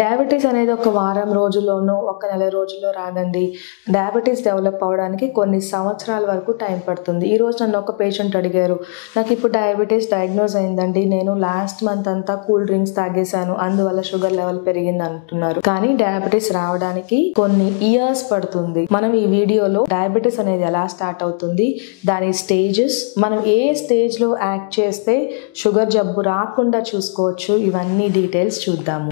Diabetes అనేది ఒక వారం రోజుల్లోనో, ఒక నెల రోజుల్లో రాదండి. డయాబెటీస్ డెవలప్ అవ్వడానికి కొన్ని సంవత్సరాల వరకు టైం పడుతుంది. ఈరోజు నన్ను ఒక పేషెంట్ అడిగారు, నాకు ఇప్పుడు డయాబెటీస్ డయాగ్నోజ్ అయిందండి. నేను లాస్ట్ మంత్ అంతా కూల్ డ్రింక్స్ తాగేశాను, అందువల్ల షుగర్ లెవెల్ పెరిగింది అంటున్నారు. కానీ డయాబెటీస్ రావడానికి కొన్ని ఇయర్స్ పడుతుంది. మనం ఈ వీడియోలో డయాబెటీస్ అనేది ఎలా స్టార్ట్ అవుతుంది, దాని స్టేజెస్, మనం ఏ స్టేజ్ లో యాక్ట్ చేస్తే షుగర్ జబ్బు రాకుండా చూసుకోవచ్చు, ఇవన్నీ డీటెయిల్స్ చూద్దాము.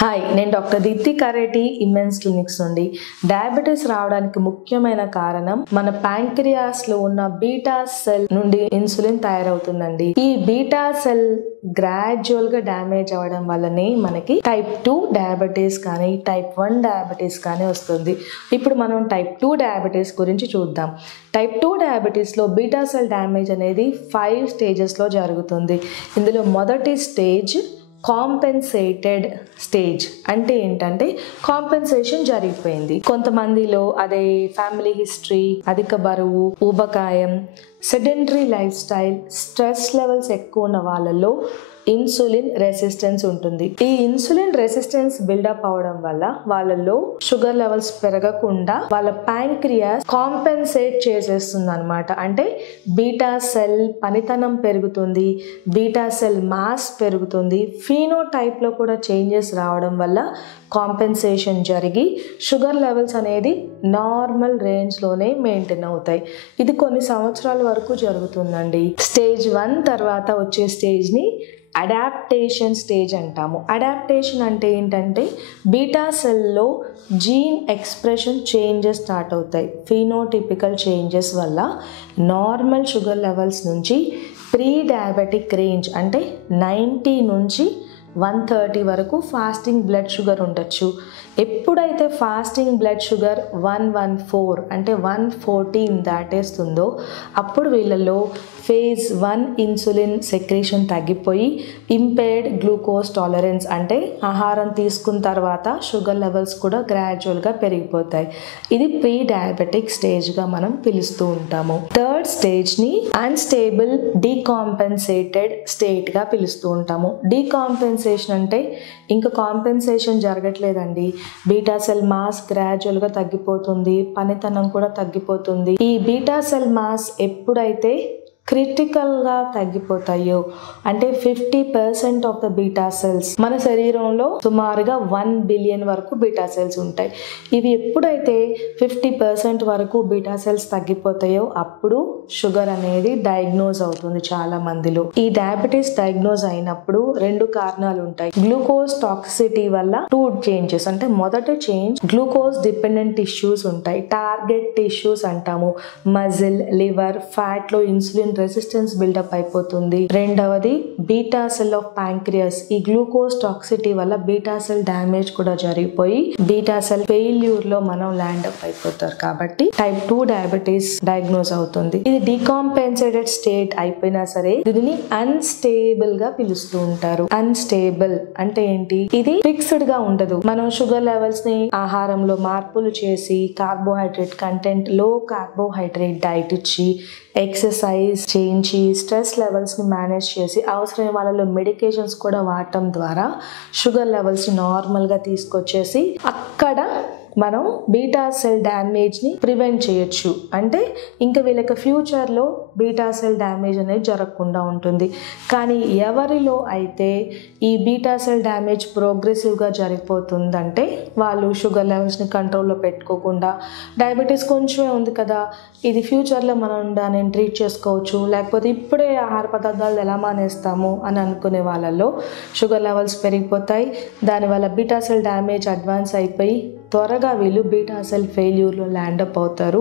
హాయ్, నేను డాక్టర్ దీప్తి కారేటి, ఇమ్మెన్స్ క్లినిక్స్ నుండి. డయాబెటీస్ రావడానికి ముఖ్యమైన కారణం మన ప్యాంక్రియాస్ లో ఉన్న బీటా సెల్ నుండి ఇన్సులిన్ తయారవుతుందండి. ఈ బీటా సెల్ గ్రాడ్యువల్ గా డ్యామేజ్ అవ్వడం వల్లనే మనకి టైప్ 2 డయాబెటీస్ కానీ టైప్ 1 డయాబెటీస్ కానీ వస్తుంది. ఇప్పుడు మనం టైప్ 2 డయాబెటీస్ గురించి చూద్దాం. టైప్ 2 డయాబెటీస్ లో బీటా సెల్ డ్యామేజ్ అనేది 5 స్టేజెస్ లో జరుగుతుంది. ఇందులో మొదటి స్టేజ్ కాంపెన్సేటెడ్ స్టేజ్. అంటే ఏంటంటే కాంపెన్సేషన్ జరిగిపోయింది. కొంతమందిలో అదే ఫ్యామిలీ హిస్టరీ, అధిక బరువు, ఊబకాయం, sedentary life style, stress levels ఎక్కువ ఉన్న వాళ్ళలో ఇన్సులిన్ రెసిస్టెన్స్ ఉంటుంది. ఈ ఇన్సులిన్ రెసిస్టెన్స్ బిల్డప్ అవడం వల్ల వాళ్ళలో షుగర్ లెవెల్స్ పెరగకుండా వాళ్ళ ప్యాంక్రియాస్ కాంపెన్సేట్ చేసేస్తుంది అనమాట. అంటే బీటా సెల్ పనితనం పెరుగుతుంది, బీటా సెల్ మాస్ పెరుగుతుంది, ఫీనోటైప్ లో కూడా చేంజెస్ రావడం వల్ల కాంపెన్సేషన్ జరిగి షుగర్ లెవెల్స్ అనేది నార్మల్ రేంజ్ లోనే మెయింటైన్ అవుతాయి. ఇది కొన్ని సంవత్సరాల వరకు జరుగుతుందండి. స్టేజ్ 1 తర్వాత వచ్చే స్టేజ్ ని అడాప్టేషన్ స్టేజ్ అంటాము. అడాప్టేషన్ అంటే ఏంటంటే బీటా సెల్లో జీన్ ఎక్స్ప్రెషన్ చేంజెస్ స్టార్ట్ అవుతాయి. ఫీనోటిపికల్ చేంజెస్ వల్ల నార్మల్ షుగర్ లెవెల్స్ నుంచి ప్రీ డయాబెటిక్ రేంజ్ అంటే 90 నుంచి 130 వరకు ఫాస్టింగ్ బ్లడ్ షుగర్ ఉండొచ్చు. ఎప్పుడైతే ఫాస్టింగ్ బ్లడ్ షుగర్ 114 అంటే 114 దాటేస్తుందో అప్పుడు వీళ్ళలో ఫేజ్ 1 ఇన్సులిన్ సెక్రేషన్ తగ్గిపోయి ఇంపేర్డ్ గ్లూకోజ్ టాలరెన్స్ అంటే ఆహారం తీసుకున్న తర్వాత షుగర్ లెవెల్స్ కూడా గ్రాడ్యువల్గా పెరిగిపోతాయి. ఇది ప్రీ డయాబెటిక్ స్టేజ్గా మనం పిలుస్తూ ఉంటాము. థర్డ్ స్టేజ్ని అన్స్టేబుల్ డీకాంపెన్సేటెడ్ స్టేట్గా పిలుస్తూ ఉంటాము. డీకాంపెన్సేషన్ అంటే ఇంకా కాంపెన్సేషన్ జరగట్లేదండి, బీటా సెల్ మాస్ గ్రాడ్యువల్గా తగ్గిపోతుంది, పనితనం కూడా తగ్గిపోతుంది. ఈ బీటా సెల్ మాస్ ఎప్పుడైతే క్రిటికల్గా తగ్గిపోతాయో అంటే 50% ఆఫ్ ద బీటా సెల్స్, మన శరీరంలో సుమారుగా 1 బిలియన్ వరకు బీటా సెల్స్ ఉంటాయి. ఇవి ఎప్పుడైతే 50% వరకు బీటా సెల్స్ తగ్గిపోతాయో అప్పుడు షుగర్ అనేది డయాగ్నోజ్ అవుతుంది చాలా మందిలో. ఈ డయాబెటీస్ డయాగ్నోజ్ అయినప్పుడు 2 కారణాలు ఉంటాయి. గ్లూకోజ్ టాక్సిసిటీ వల్ల 2 చేంజెస్. అంటే మొదటి చేంజ్ గ్లూకోజ్ డిపెండెంట్ టిష్యూస్ ఉంటాయి, టార్గెట్ టిష్యూస్ అంటాము. మజిల్, లివర్, ఫ్యాట్ లో ఇన్సులిన్ రెసిస్టెన్స్ బిల్డప్ అయిపోతుంది. రెండవది బీటా సెల్ ఆఫ్ ప్యాంక్రియాస్. ఈ గ్లూకోజ్ టాక్సిటీ వల్ల బీటా సెల్ డ్యామేజ్ కూడా జరిగిపోయి బీటా సెల్ ఫెయిల్యూర్ లో మనం ల్యాండ్ అప్ అయిపోతారు. కాబట్టి టైప్ 2 డయాబెటీస్ డయాగ్నోజ్ అవుతుంది. ఇది డీకాంపెన్సేటెడ్ స్టేట్ అయిపోయినా సరే దీనిని అన్స్టేబుల్ గా పిలుస్తూ ఉంటారు. అన్స్టేబుల్ అంటే ఏంటి? ఇది ఫిక్స్డ్ గా ఉండదు. మనం షుగర్ లెవెల్స్ ని ఆహారంలో మార్పులు చేసి కార్బోహైడ్రేట్ కంటెంట్, లో కార్బోహైడ్రేట్ డైట్ ఇచ్చి, ఎక్సర్సైజ్ చేయించి, స్ట్రెస్ లెవెల్స్ ని మేనేజ్ చేసి, అవసరమైన వాళ్ళలో మెడికేషన్స్ కూడా వాడటం ద్వారా షుగర్ లెవెల్స్ ని నార్మల్ గా తీసుకొచ్చేసి అక్కడ మనం బీటా సెల్ డ్యామేజ్ ని ప్రివెంట్ చేయొచ్చు. అంటే ఇంకా వీళ్ళకి ఫ్యూచర్ లో బీటా సెల్ డ్యామేజ్ అనేది జరగకుండా ఉంటుంది. కానీ ఎవరిలో అయితే ఈ బీటా సెల్ డ్యామేజ్ ప్రోగ్రెసివ్ గా జరిగిపోతుందంటే వాళ్ళు షుగర్ లెవెల్స్ ని కంట్రోల్లో పెట్టుకోకుండా, డయాబెటీస్ కొంచెమే ఉంది కదా, ఇది ఫ్యూచర్ లో మనం దాన్ని ట్రీట్ చేసుకోవచ్చు, లేకపోతే ఇప్పుడే ఆహార పదార్థాలు ఎలా మానేస్తాము అని అనుకునే వాళ్ళలో షుగర్ లెవెల్స్ పెరిగిపోతాయి. దానివల్ల బీటా సెల్ డ్యామేజ్ అడ్వాన్స్ అయిపోయి త్వరగా వీళ్ళు బీటా సెల్ ఫెయిల్యూర్లో ల్యాండప్ అవుతారు.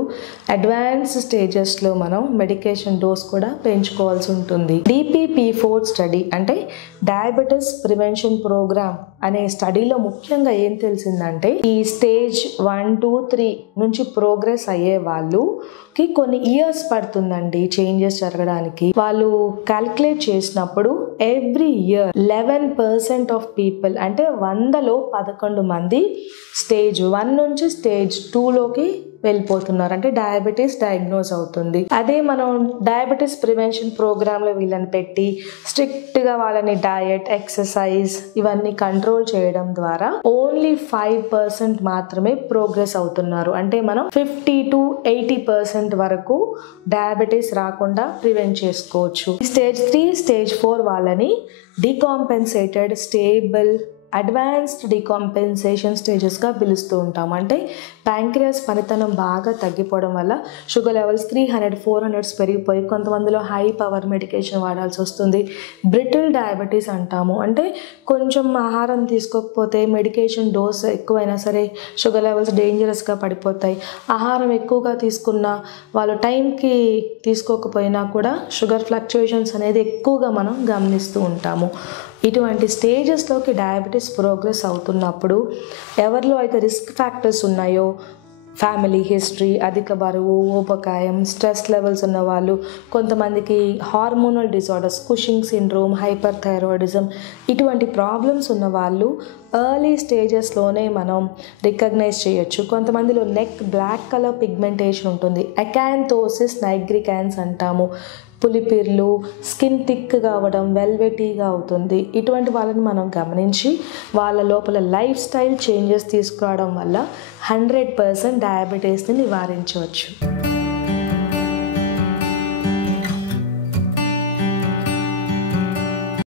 అడ్వాన్స్ స్టేజెస్లో మనం మెడికేషన్ డోస్ కూడా పెంచుకోవాల్సి ఉంటుంది. DPP-4 స్టడీ అంటే డయాబెటీస్ ప్రివెన్షన్ ప్రోగ్రామ్ అనే స్టడీలో ముఖ్యంగా ఏం తెలిసిందంటే ఈ స్టేజ్ 1, 2, 3 నుంచి ప్రోగ్రెస్ అయ్యే వాళ్ళకి కొన్ని ఇయర్స్ పడుతుందండి చేంజెస్ జరగడానికి. వాళ్ళు క్యాలిక్యులేట్ చేసినప్పుడు ఎవ్రీ ఇయర్ 11% ఆఫ్ పీపుల్ అంటే 100లో 11 మంది స్టేజ్ 1 నుంచి స్టేజ్ 2లోకి వెళ్ళిపోతున్నారు, అంటే డయాబెటీస్ డయాగ్నోజ్ అవుతుంది. అదే మనం డయాబెటీస్ ప్రివెన్షన్ ప్రోగ్రాంలో వీళ్ళని పెట్టి స్ట్రిక్ట్గా వాళ్ళని డయట్, ఎక్సర్సైజ్ ఇవన్నీ కంట్రోల్ చేయడం ద్వారా ఓన్లీ 5% మాత్రమే ప్రోగ్రెస్ అవుతున్నారు. అంటే మనం 50 to 80% వరకు డయాబెటీస్ రాకుండా ప్రివెంట్ చేసుకోవచ్చు. స్టేజ్ 3, స్టేజ్ 4 వాళ్ళని డీకాంపెన్సేటెడ్, స్టేబుల్, అడ్వాన్స్డ్ డీకాంపెన్సేషన్ స్టేజెస్గా పిలుస్తూ ఉంటాం. అంటే ప్యాంక్రియాస్ పనితనం బాగా తగ్గిపోవడం వల్ల షుగర్ లెవెల్స్ 300, 400 పెరిగిపోయి కొంతమందిలో హై పవర్ మెడికేషన్ వాడాల్సి వస్తుంది. బ్రిటిల్ డయాబెటీస్ అంటాము. అంటే కొంచెం ఆహారం తీసుకోకపోతే మెడికేషన్ డోస్ ఎక్కువైనా సరే షుగర్ లెవెల్స్ డేంజరస్గా పడిపోతాయి. ఆహారం ఎక్కువగా తీసుకున్నా వాళ్ళు టైంకి తీసుకోకపోయినా కూడా షుగర్ ఫ్లక్చుయేషన్స్ అనేది ఎక్కువగా మనం గమనిస్తూ ఉంటాము. ఇటువంటి స్టేజెస్లోకి డయాబెటీస్ ప్రోగ్రెస్ అవుతున్నప్పుడు ఎవరిలో అయితే రిస్క్ ఫ్యాక్టర్స్ ఉన్నాయో, ఫ్యామిలీ హిస్టరీ, అధిక బరువు, ఊబకాయం, స్ట్రెస్ లెవెల్స్ ఉన్నవాళ్ళు, కొంతమందికి hormonal disorders, Cushing syndrome, hyper thyroidism ఇటువంటి ప్రాబ్లమ్స్ ఉన్నవాళ్ళు ఎర్లీ స్టేజెస్లోనే మనం రికగ్నైజ్ చేయొచ్చు. కొంతమందిలో నెక్ బ్లాక్ కలర్ పిగ్మెంటేషన్ ఉంటుంది, అకాంతోసిస్ నైగ్రికాన్స్ అంటాము. పులిపిర్లు, స్కిన్ థిక్గా అవ్వడం, వెల్వెటీగా అవుతుంది. ఇటువంటి వాళ్ళని మనం గమనించి వాళ్ళ లోపల లైఫ్ స్టైల్ చేంజెస్ తీసుకురావడం వల్ల 100% డయాబెటీస్ని నివారించవచ్చు.